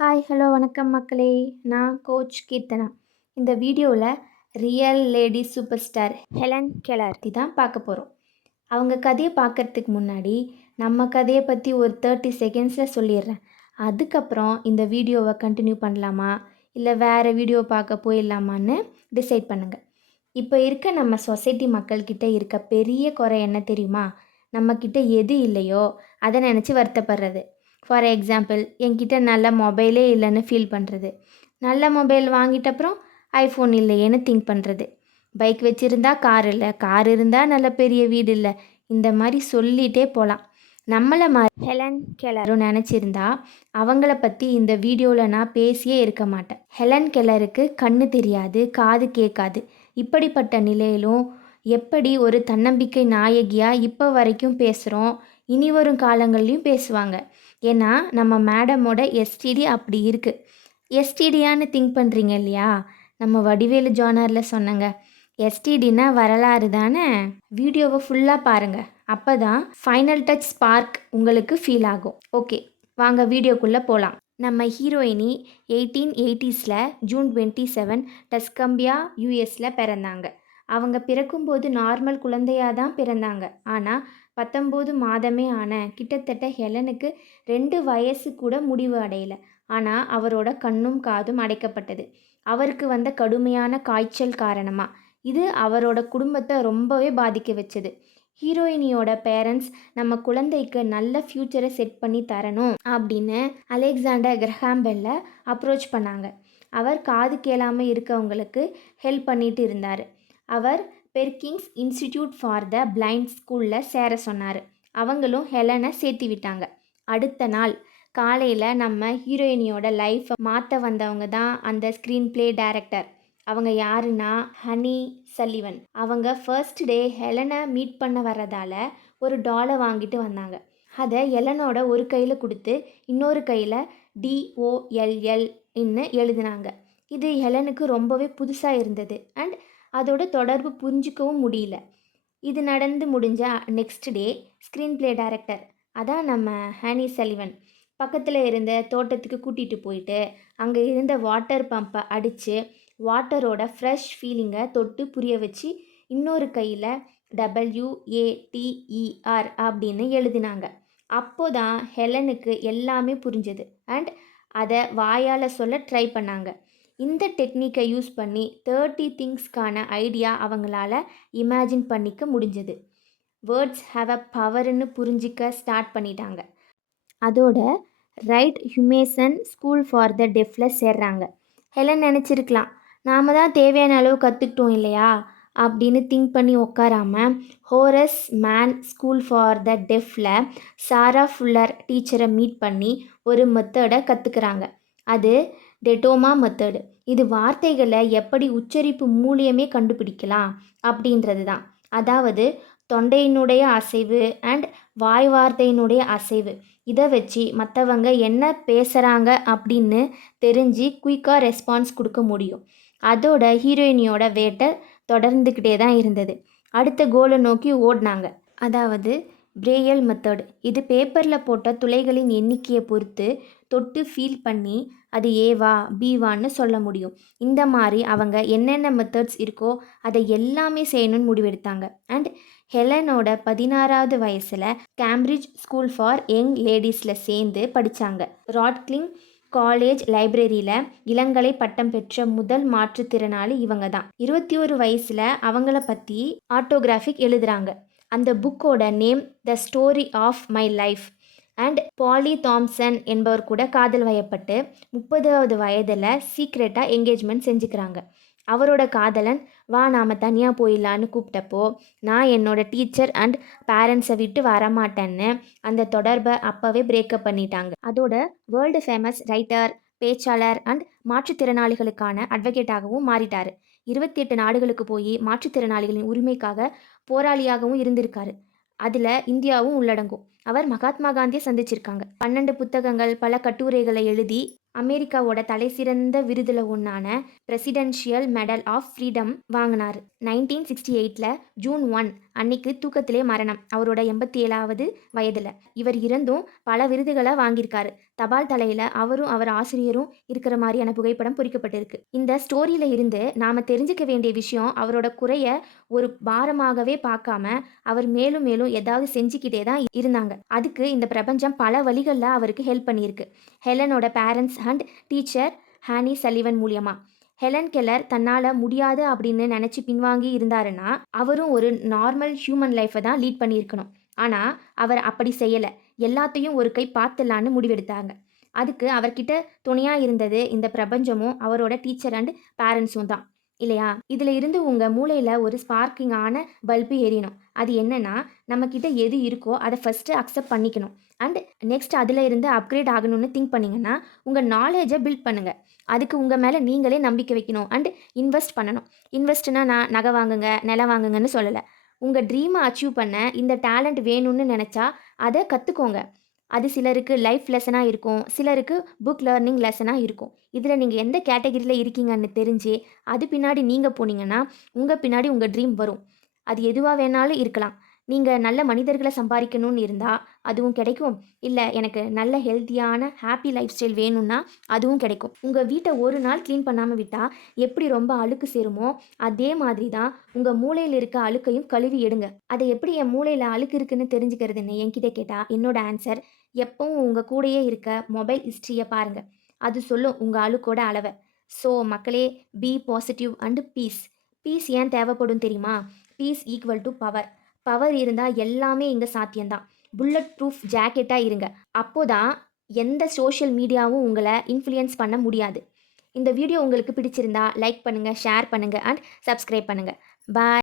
Hi hello வணக்கம் மக்களே. நான் கோச் கீர்த்தனா. இந்த வீடியோவில் real lady super star Helen கெலார்த்தி தான் பார்க்க போகிறோம் அவங்க கதையை பார்க்கறதுக்கு முன்னாடி நம்ம கதையை பற்றி ஒரு தேர்ட்டி செகண்ட்ஸில் சொல்லிடுறேன். அதுக்கப்புறம் இந்த வீடியோவை கண்டினியூ பண்ணலாமா? இல்லை வேறு வீடியோ பார்க்க போயிடலாமான்னு டிசைட் பண்ணுங்கள் இப்போ இருக்க நம்ம சொசைட்டி மக்கள்கிட்ட இருக்க பெரிய குறை என்ன தெரியுமா? நம்மக்கிட்ட எது இல்லையோ அதை நினச்சி வருத்தப்படுறது. ஃபார் எக்ஸாம்பிள் என்கிட்ட நல்ல மொபைலே இல்லைன்னு ஃபீல் பண்ணுறது நல்ல மொபைல் வாங்கிட்ட அப்புறம் ஐஃபோன் இல்லையேன்னு திங்க் பண்ணுறது பைக் வச்சுருந்தா கார் இல்லை கார் இருந்தால் நல்ல பெரிய வீடு இல்லை இந்த மாதிரி சொல்லிகிட்டே போகலாம் நம்மளை மாதிரி ஹெலன் கெலரும் நினச்சிருந்தா அவங்கள பற்றி இந்த வீடியோவில் நான் பேசியே இருக்க மாட்டேன். ஹெலன் கெலருக்கு கண்ணு தெரியாது காது கேட்காது. இப்படிப்பட்ட நிலையிலும் எப்படி ஒரு தன்னம்பிக்கை நாயகியாக இப்போ வரைக்கும் பேசுகிறோம் இனி வரும் காலங்கள்லையும் பேசுவாங்க. ஏன்னா நம்ம மேடமோட எஸ்டிடி அப்படி இருக்குது எஸ்டிடியான்னு திங்க் பண்ணுறீங்க இல்லையா? நம்ம வடிவேலு ஜானரில் சொன்னங்க. எஸ்டிடினா வரலாறு தானே? வீடியோவை ஃபுல்லாக பாருங்கள் அப்போ தான் ஃபைனல் டச் ஸ்பார்க் உங்களுக்கு ஃபீல் ஆகும். ஓகே வாங்க வீடியோக்குள்ளே போகலாம் நம்ம ஹீரோயினி எயிட்டீன் எயிட்டிஸில் ஜூன் டுவெண்ட்டி செவன் டஸ்கம்பியா யூஎஸில் பிறந்தாங்க. அவங்க பிறக்கும்போது நார்மல் குழந்தையாக தான் பிறந்தாங்க. ஆனால் பத்தொம்போது மாதமே ஆன கிட்டத்தட்ட ஹெலனுக்கு ரெண்டு வயசு கூட முடிவு அடையல. ஆனால் அவரோட கண்ணும் காதும் அடைக்கப்பட்டது. அவருக்கு வந்த கடுமையான காய்ச்சல் காரணமாக இது அவரோட குடும்பத்தை ரொம்பவே பாதிக்க வச்சது. ஹீரோயினியோட பேரண்ட்ஸ் நம்ம குழந்தைக்கு நல்ல ஃப்யூச்சரை செட் பண்ணி தரணும் அப்படின்னு அலெக்சாண்டர் கிரஹாம்பெல்ல அப்ரோச் பண்ணாங்க. அவர் காது கேளாமல் இருக்கவங்களுக்கு ஹெல்ப் பண்ணிட்டு இருந்தார். அவர் Perkins Institute for the Blind ஸ்கூலில் சேர சொன்னார். அவங்களும் ஹெலனை சேர்த்து விட்டாங்க. அடுத்த நாள் காலையில் நம்ம ஹீரோயினியோட லைஃப்பை மாற்ற வந்தவங்க தான் அந்த ஸ்க்ரீன் ப்ளே டைரக்டர். அவங்க யாருன்னா ஹனி சல்லிவன். அவங்க ஃபர்ஸ்ட் டே ஹெலனை மீட் பண்ண வர்றதால ஒரு டாலை வாங்கிட்டு வந்தாங்க. அதை எலனோட ஒரு கையில் கொடுத்து இன்னொரு கையில் டிஓஎல்எல் இன்னு எழுதினாங்க. இது ஹெலனுக்கு ரொம்பவே புதுசாக இருந்தது. அண்ட் அதோட தொடர்பு புரிஞ்சிக்கவும் முடியல. இது நடந்து முடிஞ்ச next day screen play director அதான் நம்ம ஹேனி சலிவன் பக்கத்தில் இருந்த தோட்டத்துக்கு கூட்டிகிட்டு போயிட்டு அங்கே இருந்த வாட்டர் பம்பை அடித்து வாட்டரோட ஃப்ரெஷ் ஃபீலிங்கை தொட்டு புரிய வச்சு இன்னொரு கையில் டபிள்யூஏடிஇஆர் அப்படின்னு எழுதினாங்க. அப்போ தான் ஹெலனுக்கு எல்லாமே புரிஞ்சது. அண்ட் அதை வாயால் சொல்ல ட்ரை பண்ணாங்க. இந்த டெக்னிக்கை யூஸ் பண்ணி தேர்ட்டி திங்ஸ்க்கான ஐடியா அவங்களால இமேஜின் பண்ணிக்க முடிஞ்சது. வேர்ட்ஸ் ஹாவ் அ பவர்னு புரிஞ்சிக்க ஸ்டார்ட் பண்ணிட்டாங்க. அதோட Wright Humason School for the டெஃப்பில் சேர்றாங்க. ஹெலன் நினச்சிருக்கலாம் நாம் தான் தேவையான அளவு கற்றுக்கிட்டோம் இல்லையா? அப்படின்னு திங்க் பண்ணி உட்காராம Horace Mann School for the டெஃப்பில் Sarah Fuller டீச்சரை மீட் பண்ணி ஒரு மெத்தடை கற்றுக்குறாங்க அது டெட்டோமா மெத்தடு இது வார்த்தைகளை எப்படி உச்சரிப்பு மூலியமே கண்டுபிடிக்கலாம் அப்படின்றது தான் அதாவது தொண்டையினுடைய அசைவு அண்ட் வாய் வார்த்தையினுடைய அசைவு. இதை வச்சு மற்றவங்க என்ன பேசுகிறாங்க அப்படின்னு தெரிஞ்சு குயிக்காக ரெஸ்பான்ஸ் கொடுக்க முடியும். அதோட ஹீரோயினியோட வேட்டை தொடர்ந்துக்கிட்டே தான் இருந்தது. அடுத்த கோலை நோக்கி ஓடினாங்க. அதாவது பிரேயல் மெத்தட் இது பேப்பரில் போட்ட துளைகளின் எண்ணிக்கையை பொறுத்து தொட்டு ஃபீல் பண்ணி அது ஏவா பீவான்னு சொல்ல முடியும். இந்த மாதிரி அவங்க என்னென்ன மெத்தட்ஸ் இருக்கோ அதை எல்லாமே செய்யணும்னு முடிவெடுத்தாங்க. அண்ட் ஹெலனோட பதினாறாவது வயசில் கேம்பிரிட்ஜ் ஸ்கூல் ஃபார் யங் லேடிஸில் சேர்ந்து படித்தாங்க ராட்க்லிங் காலேஜ் லைப்ரரியில் இளங்கலை பட்டம் பெற்ற முதல் மாற்றுத்திறனாளி இவங்க தான் இருபத்தி ஒரு வயசில் அவங்கள பற்றி ஆட்டோகிராஃபிக் எழுதுகிறாங்க அந்த புக்கோட name The Story of My Life and Polly Thomson என்பவர் கூட காதல் வயப்பட்டு முப்பதாவது வயதில் சீக்ரெட்டாக என்கேஜ்மெண்ட் செஞ்சுக்கிறாங்க. அவரோட காதலன் வா நாம் தனியாக போயிடலான்னு கூப்பிட்டப்போ நான் என்னோட டீச்சர் அண்ட் பேரண்ட்ஸை விட்டு வரமாட்டேன்னு அந்த தொடர்பை அப்போவே பிரேக்கப் பண்ணிட்டாங்க. அதோட வேர்ல்டு ஃபேமஸ் ரைட்டர் பேச்சாளர் அண்ட் மாற்றுத்திறனாளிகளுக்கான அட்வொகேட்டாகவும் மாறிட்டார். இருபத்தி எட்டு நாடுகளுக்கு போய் மாற்றுத்திறனாளிகளின் உரிமைக்காக போராளியாகவும் இருந்திருக்காரு. அதில் இந்தியாவும் உள்ளடங்கும். அவர் மகாத்மா காந்தியை சந்திச்சிருக்காங்க. பன்னெண்டு புத்தகங்கள் பல கட்டுரைகளை எழுதி அமெரிக்காவோட தலைசிறந்த விருதில் ஒன்றான பிரசிடென்ஷியல் மெடல் ஆஃப் ஃப்ரீடம் வாங்கினார். நைன்டீன் சிக்ஸ்டி எயிட்டில் ஜூன் ஒன் அன்னைக்கு தூக்கத்திலே மரணம். அவரோட எண்பத்தி ஏழாவது வயதில். இவர் இறந்தும் பல விருதுகளை வாங்கியிருக்காரு. தபால் தலையில் அவரும் அவர் ஆசிரியரும் இருக்கிற மாதிரியான புகைப்படம் பொறிக்கப்பட்டிருக்கு. இந்த ஸ்டோரியில் இருந்து நாம் தெரிஞ்சுக்க வேண்டிய விஷயம் அவரோட குறைய ஒரு பாரமாகவே பார்க்காம அவர் மேலும் மேலும் ஏதாவது செஞ்சுக்கிட்டே தான் இருந்தாங்க. அதுக்கு இந்த பிரபஞ்சம் பல வழிகளில் அவருக்கு ஹெல்ப் பண்ணியிருக்கு. ஹெலனோட parents and teacher Annie Sullivan மூலியமா. ஹெலன் கெல்லர் தன்னால் முடியாது அப்படின்னு நினச்சி பின்வாங்கி இருந்தாருன்னா அவரும் ஒரு நார்மல் ஹியூமன் லைஃப்பை தான் லீட் பண்ணியிருக்கணும். ஆனால் அவர் அப்படி செய்யலை. எல்லாத்தையும் ஒரு கை பார்த்துலான்னு முடிவெடுத்தாங்க. அதுக்கு அவர்கிட்ட துணையாக இருந்தது இந்த பிரபஞ்சமும் அவரோட டீச்சர் அண்ட் பேரண்ட்ஸும் தான். இல்லையா? இதில் இருந்து உங்கள் மூளையில் ஒரு ஸ்பார்க்கிங்கான பல்பு எரியணும் அது என்னன்னா நம்மக்கிட்ட எது இருக்கோ அதை ஃபஸ்ட்டு அக்செப்ட் பண்ணிக்கணும். அண்ட் நெக்ஸ்ட் அதில் இருந்து அப்கிரேட் ஆகணும்னு திங்க் பண்ணிங்கன்னா உங்கள் நாலேஜை பில்ட் பண்ணுங்கள் அதுக்கு உங்கள் மேலே நீங்களே நம்பிக்கை வைக்கணும். அண்ட் இன்வெஸ்ட் பண்ணணும். இன்வெஸ்ட்னா நான் நகை வாங்குங்க நிலம் வாங்குங்கன்னு சொல்லலை. உங்கள் ட்ரீமை அச்சீவ் பண்ண இந்த டேலண்ட் வேணும்னு நினச்சா அதை கற்றுக்கோங்க அது சிலருக்கு லைஃப் லெசனாக இருக்கும். சிலருக்கு புக் லேர்னிங் லெசனாக இருக்கும். இதில் நீங்கள் எந்த கேட்டகரியில் இருக்கீங்கன்னு தெரிஞ்சு அது பின்னாடி நீங்கள் போனீங்கன்னா உங்கள் பின்னாடி உங்கள் ட்ரீம் வரும். அது எதுவாக வேணாலும் இருக்கலாம். நீங்கள் நல்ல மனிதர்களை சம்பாதிக்கணும்னு இருந்தால் அதுவும் கிடைக்கும். இல்லை எனக்கு நல்ல ஹெல்த்தியான ஹாப்பி லைஃப் ஸ்டைல் வேணும்னா அதுவும் கிடைக்கும். உங்கள் வீட்டை ஒரு நாள் க்ளீன் பண்ணாமல் விட்டால் எப்படி ரொம்ப அழுக்கு சேருமோ அதே மாதிரி தான் உங்கள் மூளையில் இருக்க அழுக்கையும் கழுவி எடுங்க. அதை எப்படி என் மூளையில் அழுக்கு இருக்குன்னு தெரிஞ்சுக்கிறதுன்னு என்கிட்ட கேட்டால் என்னோட ஆன்சர் எப்பவும் உங்கள் கூடயே இருக்க மொபைல் ஹிஸ்ட்ரியை பாருங்கள் அது சொல்லும் உங்கள் அழுக்கோட அளவை. ஸோ மக்களே be positive and peace peace ஏன் தேவைப்படும் தெரியுமா? Peace equal to power power இருந்தால் எல்லாமே இங்கே சாத்தியம்தான். புல்லட் ப்ரூஃப் ஜாக்கெட்டாக இருங்க. அப்போதான் எந்த சோஷியல் மீடியாவும் உங்களை இன்ஃப்ளூயன்ஸ் பண்ண முடியாது. இந்த வீடியோ உங்களுக்கு பிடிச்சிருந்தா லைக் பண்ணுங்கள் ஷேர் பண்ணுங்கள் அண்ட் சப்ஸ்கிரைப் பண்ணுங்கள் பாய்